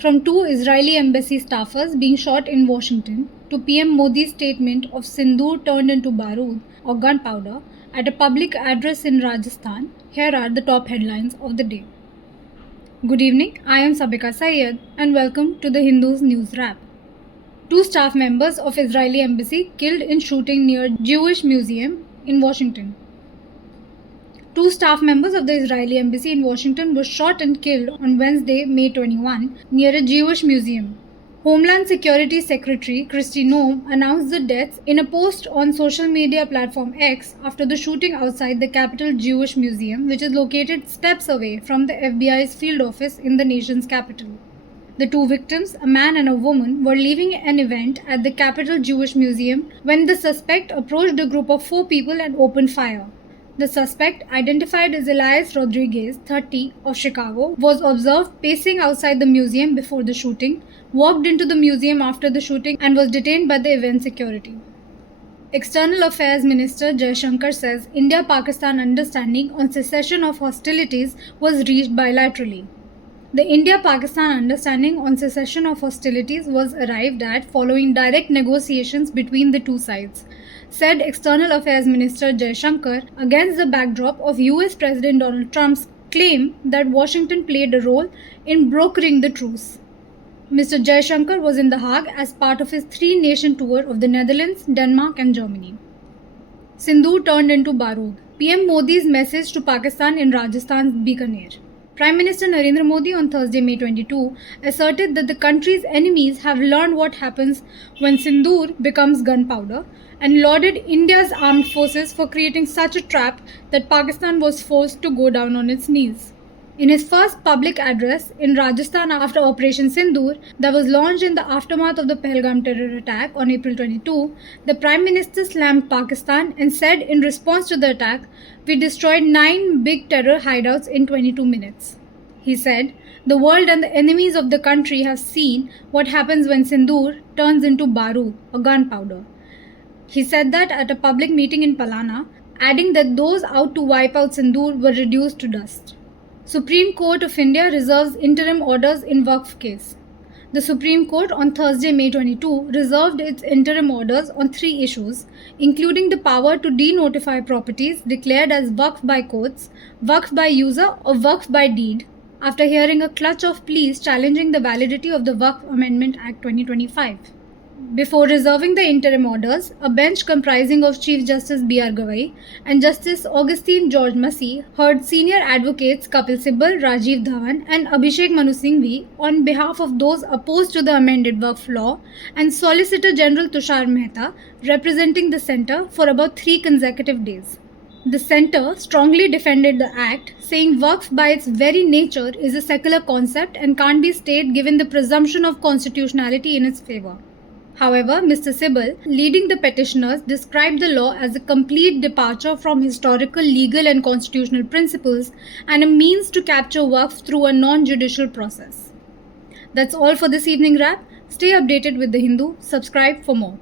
From two Israeli embassy staffers being shot in Washington to PM Modi's statement of Sindoor turned into Barood or gunpowder at a public address in Rajasthan, here are the top headlines of the day. Good evening, I am Sabika Syed and welcome to the Hindu's News Wrap. Two staff members of Israeli embassy killed in shooting near Jewish Museum in Washington. Two staff members of the Israeli embassy in Washington were shot and killed on Wednesday, May 21, near a Jewish museum. Homeland Security Secretary Kristi Noem announced the deaths in a post on social media platform X after the shooting outside the Capitol Jewish Museum, which is located steps away from the FBI's field office in the nation's capital. The two victims, a man and a woman, were leaving an event at the Capitol Jewish Museum when the suspect approached a group of 4 people and opened fire. The suspect, identified as Elias Rodriguez, 30, of Chicago, was observed pacing outside the museum before the shooting, walked into the museum after the shooting, and was detained by the event security. External Affairs Minister Jaishankar says India-Pakistan understanding on cessation of hostilities was reached bilaterally. The India-Pakistan understanding on cessation of hostilities was arrived at following direct negotiations between the two sides, said External Affairs Minister Jaishankar against the backdrop of US President Donald Trump's claim that Washington played a role in brokering the truce. Mr. Jaishankar was in The Hague as part of his 3-nation tour of the Netherlands, Denmark and Germany. Sindoor turned into Barood. PM Modi's message to Pakistan in Rajasthan's Bikaner. Prime Minister Narendra Modi on Thursday, May 22, asserted that the country's enemies have learned what happens when Sindoor becomes gunpowder and lauded India's armed forces for creating such a trap that Pakistan was forced to go down on its knees. In his first public address in Rajasthan after Operation Sindoor, that was launched in the aftermath of the Pahalgam terror attack on April 22, the Prime Minister slammed Pakistan and said in response to the attack, "We destroyed 9 big terror hideouts in 22 minutes. He said, "The world and the enemies of the country have seen what happens when Sindoor turns into Barood or gunpowder." He said that at a public meeting in Palana, adding that those out to wipe out Sindoor were reduced to dust. Supreme Court of India reserves interim orders in Waqf case. The Supreme Court on Thursday, May 22, reserved its interim orders on 3 issues, including the power to denotify properties declared as Waqf by courts, Waqf by user or Waqf by deed, after hearing a clutch of pleas challenging the validity of the Waqf Amendment Act 2025. Before reserving the interim orders, a bench comprising of Chief Justice B.R. Gavai and Justice Augustine George Massey heard senior advocates Kapil Sibal, Rajiv Dhawan and Abhishek Manu Singhvi on behalf of those opposed to the amended Waqf law and Solicitor General Tushar Mehta representing the centre for about 3 consecutive days. The centre strongly defended the act, saying Waqf by its very nature is a secular concept and can't be stayed given the presumption of constitutionality in its favour. However, Mr. Sibal, leading the petitioners, described the law as a complete departure from historical, legal and constitutional principles and a means to capture Waqf through a non-judicial process. That's all for this evening wrap. Stay updated with The Hindu. Subscribe for more.